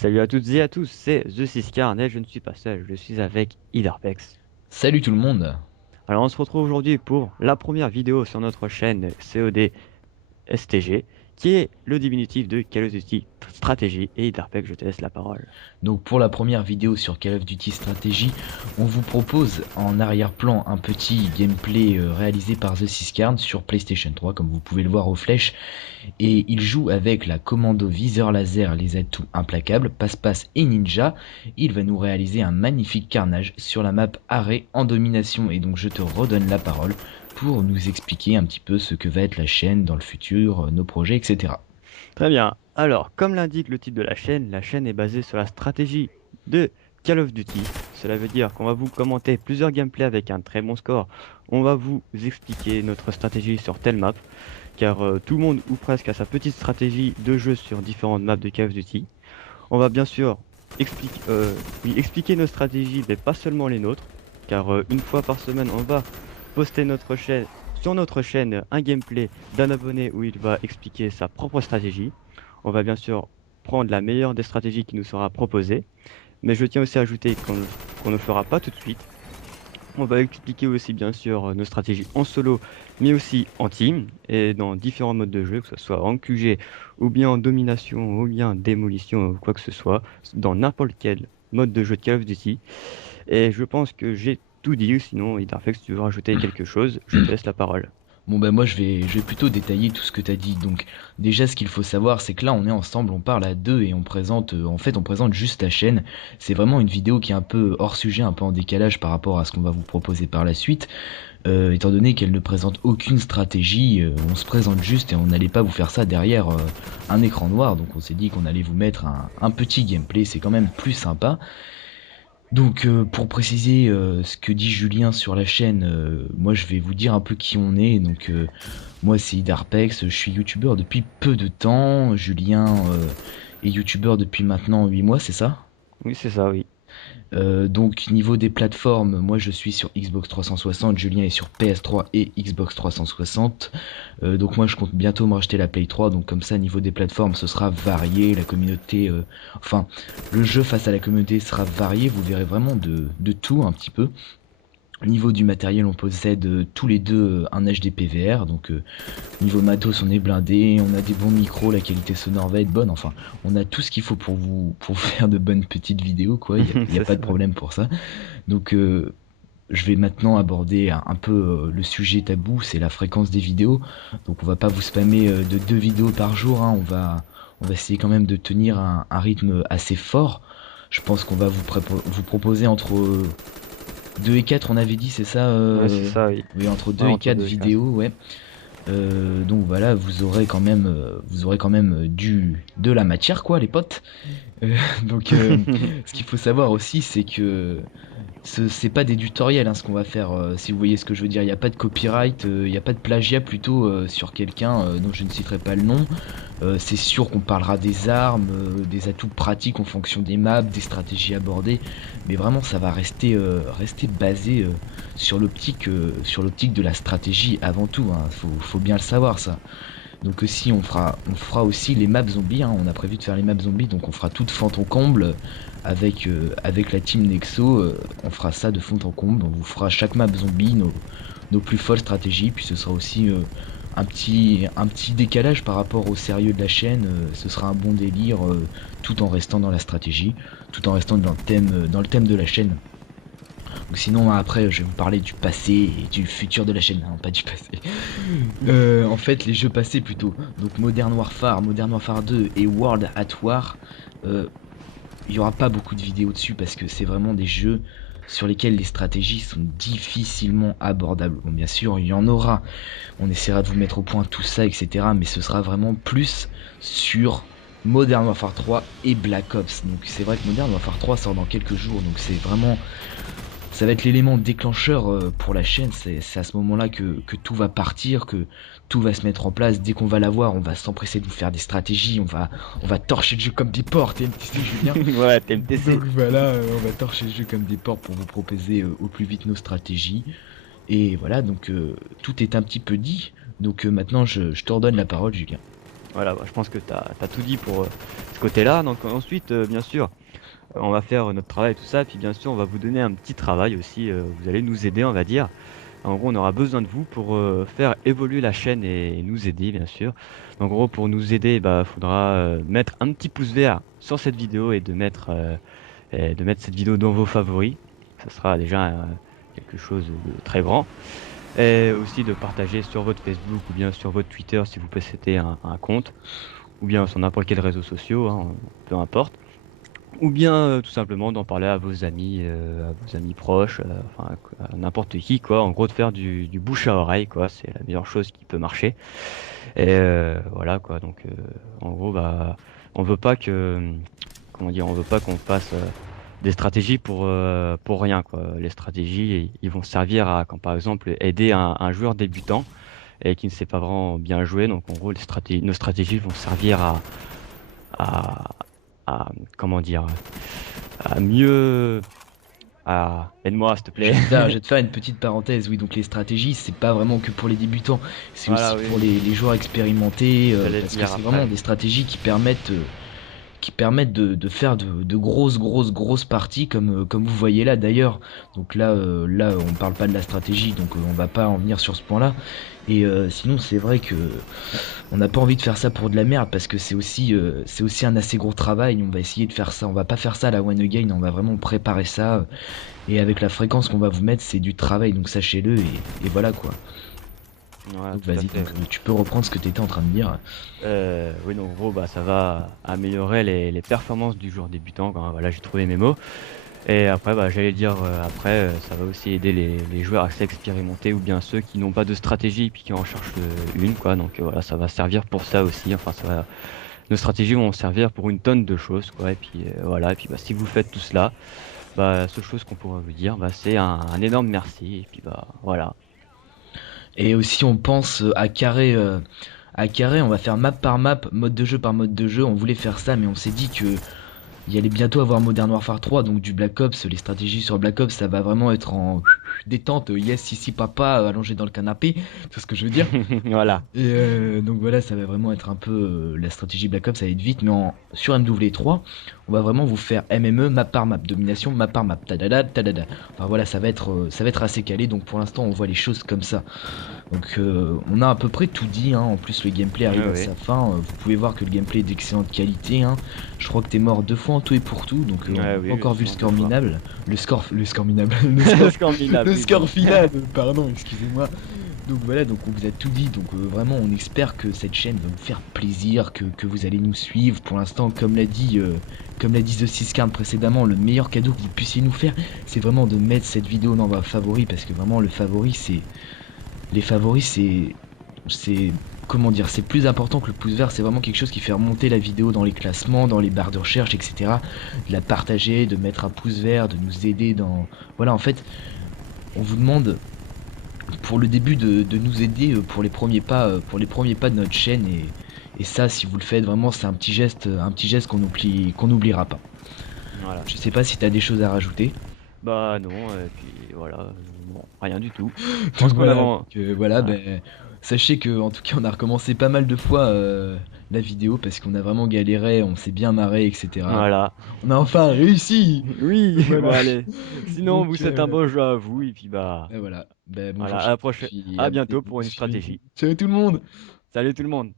Salut à toutes et à tous, c'est The Siscarn et je ne suis pas seul, je suis avec Idarpex. Salut tout le monde. Alors on se retrouve aujourd'hui pour la première vidéo sur notre chaîne COD STG, qui est le diminutif de Call of Duty Stratégie. Et Idarpex, je te laisse la parole. Donc pour la première vidéo sur Call of Duty Strategy, on vous propose en arrière-plan un petit gameplay réalisé par The Siscarn sur PlayStation 3 comme vous pouvez le voir aux flèches. Et il joue avec la commando viseur laser, les atouts implacables, passe-passe et ninja. Il va nous réaliser un magnifique carnage sur la map arrêt en domination. Et donc je te redonne la parole pour nous expliquer un petit peu ce que va être la chaîne dans le futur, nos projets, etc. Très bien, alors comme l'indique le titre de la chaîne est basée sur la stratégie de Call of Duty. Cela veut dire qu'on va vous commenter plusieurs gameplays avec un très bon score. On va vous expliquer notre stratégie sur telle map, car tout le monde ou presque a sa petite stratégie de jeu sur différentes maps de Call of Duty. On va bien sûr expliquer nos stratégies, mais pas seulement les nôtres, car une fois par semaine, on va poster sur notre chaîne un gameplay d'un abonné où il va expliquer sa propre stratégie. On va bien sûr prendre la meilleure des stratégies qui nous sera proposée, mais je tiens aussi à ajouter qu'on ne fera pas tout de suite. On va expliquer aussi bien sûr nos stratégies en solo, mais aussi en team et dans différents modes de jeu, que ce soit en QG ou bien en domination ou bien démolition ou quoi que ce soit, dans n'importe quel mode de jeu de Call of Duty. Et je pense que j'ai tout dit, sinon Idarflex, si tu veux rajouter quelque chose, je te laisse la parole. Bon bah moi je vais plutôt détailler tout ce que t'as dit. Donc déjà ce qu'il faut savoir c'est que là on est ensemble, on parle à deux et on présente on présente juste la chaîne. C'est vraiment une vidéo qui est un peu hors sujet, un peu en décalage par rapport à ce qu'on va vous proposer par la suite. Étant donné qu'elle ne présente aucune stratégie, on se présente juste et on n'allait pas vous faire ça derrière un écran noir. Donc on s'est dit qu'on allait vous mettre un petit gameplay, c'est quand même plus sympa. Donc pour préciser ce que dit Julien sur la chaîne, moi je vais vous dire un peu qui on est. Donc moi c'est Idarpex, je suis youtubeur depuis peu de temps. Julien est youtubeur depuis maintenant 8 mois, c'est ça? Oui, c'est ça, oui. Donc niveau des plateformes, moi je suis sur Xbox 360, Julien est sur PS3 et Xbox 360. Donc moi je compte bientôt me racheter la Play 3, donc comme ça niveau des plateformes ce sera varié, la communauté, enfin le jeu face à la communauté sera varié, vous verrez vraiment de tout un petit peu. Au niveau du matériel, on possède tous les deux un HD PVR, donc niveau matos, on est blindé, on a des bons micros, la qualité sonore va être bonne, enfin, on a tout ce qu'il faut pour faire de bonnes petites vidéos, quoi, y a C'est pas de ça. problème pour ça. Donc, je vais maintenant aborder un peu le sujet tabou, c'est la fréquence des vidéos. Donc, on va pas vous spammer de 2 vidéos par jour, hein, on va essayer quand même de tenir un rythme assez fort. Je pense qu'on va vous proposer entre 2 et 4 on avait dit, c'est ça Ouais, c'est ça, oui. Oui, entre Ouais, 2 et entre 4 2 et 4. vidéos, ouais. Donc voilà, vous aurez quand même de la matière, quoi, les potes. Donc, ce qu'il faut savoir aussi, c'est que c'est pas des tutoriels hein, ce qu'on va faire, si vous voyez ce que je veux dire. Il n'y a pas de copyright, il n'y a pas de plagiat plutôt sur quelqu'un dont je ne citerai pas le nom. C'est sûr qu'on parlera des armes, des atouts pratiques en fonction des maps, des stratégies abordées, mais vraiment ça va rester basé sur l'optique de la stratégie avant tout. Hein. Faut bien le savoir ça. Donc aussi on fera aussi les maps zombies, hein. On a prévu de faire les maps zombies, donc on fera tout de fond en comble avec la team Nexo, on fera ça de fond en comble, on vous fera chaque map zombie, nos plus folles stratégies, puis ce sera aussi un petit décalage par rapport au sérieux de la chaîne, ce sera un bon délire tout en restant dans la stratégie, tout en restant dans le thème de la chaîne. Donc sinon après je vais vous parler du passé et du futur de la chaîne, non pas du passé. En fait les jeux passés plutôt, donc Modern Warfare 2 et World at War, euh, il y aura pas beaucoup de vidéos dessus parce que c'est vraiment des jeux sur lesquels les stratégies sont difficilement abordables. Bon bien sûr il y en aura, on essaiera de vous mettre au point tout ça etc. Mais ce sera vraiment plus sur Modern Warfare 3 et Black Ops. Donc c'est vrai que Modern Warfare 3 sort dans quelques jours, donc c'est vraiment ça va être l'élément déclencheur pour la chaîne, c'est à ce moment-là que tout va partir, que tout va se mettre en place. Dès qu'on va l'avoir, on va s'empresser de vous faire des stratégies, on va torcher le jeu comme des porcs, TMTC Julien. Voilà, TMTC. Donc voilà, on va torcher le jeu comme des porcs pour vous proposer au plus vite nos stratégies. Et voilà, donc tout est un petit peu dit. Donc maintenant, je te redonne la parole, Julien. Voilà, bah, je pense que tu as tout dit pour ce côté-là. Donc ensuite, bien sûr, on va faire notre travail et tout ça. Puis bien sûr, on va vous donner un petit travail aussi. Vous allez nous aider, on va dire. En gros, on aura besoin de vous pour faire évoluer la chaîne et nous aider, bien sûr. En gros, pour nous aider, bah, faudra mettre un petit pouce vert sur cette vidéo et de mettre cette vidéo dans vos favoris. Ça sera déjà quelque chose de très grand. Et aussi de partager sur votre Facebook ou bien sur votre Twitter si vous possédez un compte, ou bien sur n'importe quel réseau social, hein, peu importe. Ou bien tout simplement d'en parler à vos amis proches, enfin à n'importe qui, quoi. En gros, de faire du bouche à oreille, quoi. C'est la meilleure chose qui peut marcher. Et voilà, quoi. Donc, en gros, bah, on veut pas que, comment dire, on veut pas qu'on fasse des stratégies pour rien, quoi. Les stratégies, ils vont servir à, quand par exemple, aider un joueur débutant et qui ne sait pas vraiment bien jouer. Donc, en gros, nos stratégies vont servir à, comment dire, à mieux, aide-moi, s'il te plaît. Je vais te faire une petite parenthèse. Oui, donc les stratégies, c'est pas vraiment que pour les débutants, c'est aussi Voilà, oui, pour oui. les joueurs expérimentés, J'allais le parce que dire c'est vraiment après. des stratégies qui permettent de faire de grosses parties comme vous voyez là d'ailleurs. Donc là on parle pas de la stratégie, donc on va pas en venir sur ce point-là. Et sinon c'est vrai que on n'a pas envie de faire ça pour de la merde parce que c'est aussi un assez gros travail. On va essayer de faire ça, on va pas faire ça à la one again, on va vraiment préparer ça. Et avec la fréquence qu'on va vous mettre, c'est du travail, donc sachez-le et voilà quoi. Voilà, Donc tout à vas-y, fait, donc oui. tu peux reprendre ce que t'étais en train de dire. Oui, donc en gros, bah, ça va améliorer les performances du joueur débutant. Voilà, j'ai trouvé mes mots. Et après, bah, j'allais dire, après, ça va aussi aider les joueurs assez expérimentés ou bien ceux qui n'ont pas de stratégie puis qui en cherchent une, quoi. Donc voilà, ça va servir pour ça aussi. Enfin, nos stratégies vont servir pour une tonne de choses, quoi. Et puis voilà, et puis bah, si vous faites tout cela, bah, la seule chose qu'on pourra vous dire, bah, c'est un énorme merci. Et puis bah, voilà. Et aussi on pense à carré, on va faire map par map, mode de jeu par mode de jeu. On voulait faire ça, mais on s'est dit que il allait bientôt avoir Modern Warfare 3, donc du Black Ops, les stratégies sur Black Ops, ça va vraiment être en détente, yes, ici papa, allongé dans le canapé, c'est ce que je veux dire. Voilà. Et donc voilà, ça va vraiment être un peu la stratégie Black Ops, ça va être vite, mais sur MW3, on va vraiment vous faire MME map par map, domination map par map, tadada, tadada. Enfin voilà, ça va être assez calé, donc pour l'instant on voit les choses comme ça. Donc on a à peu près tout dit, hein. En plus le gameplay Oui, arrive à oui. sa fin, vous pouvez voir que le gameplay est d'excellente qualité, hein. Je crois que t'es mort deux fois en tout et pour tout, donc on Ouais, n'a pas oui, je encore vu le suis en deux score fois. minable. Le score minable, Scandinave, le oui, score oui. final, pardon, excusez-moi. Donc voilà, donc on vous a tout dit, donc vraiment on espère que cette chaîne va vous faire plaisir, que vous allez nous suivre. Pour l'instant, comme l'a dit The Siscard précédemment, le meilleur cadeau que vous puissiez nous faire, c'est vraiment de mettre cette vidéo dans vos favoris, parce que vraiment le favori c'est... Les favoris c'est comment dire, c'est plus important que le pouce vert, c'est vraiment quelque chose qui fait remonter la vidéo dans les classements, dans les barres de recherche, etc. De la partager, de mettre un pouce vert, de nous aider dans... Voilà, en fait, on vous demande pour le début de nous aider pour les premiers pas de notre chaîne et ça, si vous le faites, vraiment, c'est un petit geste qu'on n'oubliera pas. Voilà. Je sais pas si t'as des choses à rajouter. Bah non, et puis voilà, bon, rien du tout. Je Donc pense qu'on voilà, avance. voilà, Voilà. ben, sachez que en tout cas on a recommencé pas mal de fois la vidéo parce qu'on a vraiment galéré, on s'est bien marré, etc. Voilà. On a enfin réussi. Oui, bon Voilà. allez. Sinon, on vous Donc souhaite un bon jeu à vous, et puis bah, ben voilà, ben, bonjour voilà, à la chat, et prochaine. puis À à bientôt bientôt. pour une stratégie. Ciao tout le monde. Salut tout le monde.